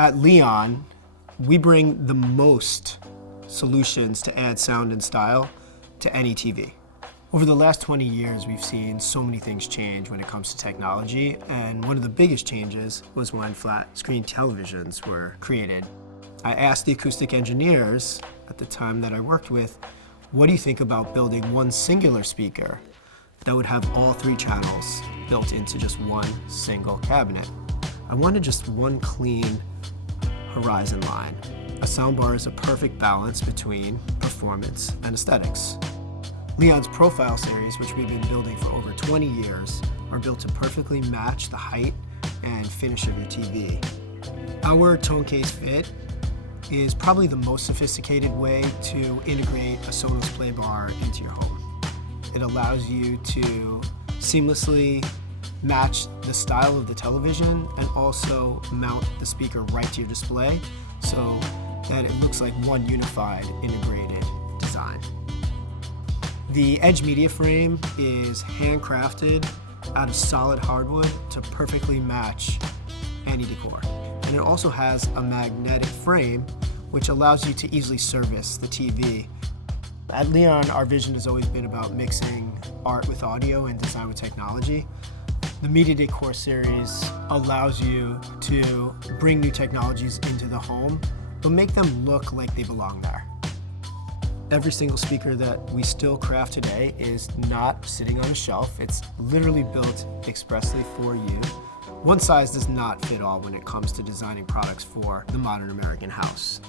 At Leon, we bring the most solutions to add sound and style to any TV. Over the last 20 years, we've seen so many things change when it comes to technology, and one of the biggest changes was when flat screen televisions were created. I asked the acoustic engineers at the time that I worked with, what do you think about building one singular speaker that would have all 3 channels built into just one single cabinet? I wanted just one clean horizon line. A soundbar is a perfect balance between performance and aesthetics. Leon's Profile series, which we've been building for over 20 years, are built to perfectly match the height and finish of your TV. Our tone case fit is probably the most sophisticated way to integrate a Sonos play bar into your home. It allows you to seamlessly match the style of the television and also mount the speaker right to your display so that it looks like one unified, integrated design. The Edge media frame is handcrafted out of solid hardwood to perfectly match any decor. And it also has a magnetic frame which allows you to easily service the TV. At Leon, our vision has always been about mixing art with audio and design with technology. The Media Decor series allows you to bring new technologies into the home, but make them look like they belong there. Every single speaker that we still craft today is not sitting on a shelf. It's literally built expressly for you. One size does not fit all when it comes to designing products for the modern American house.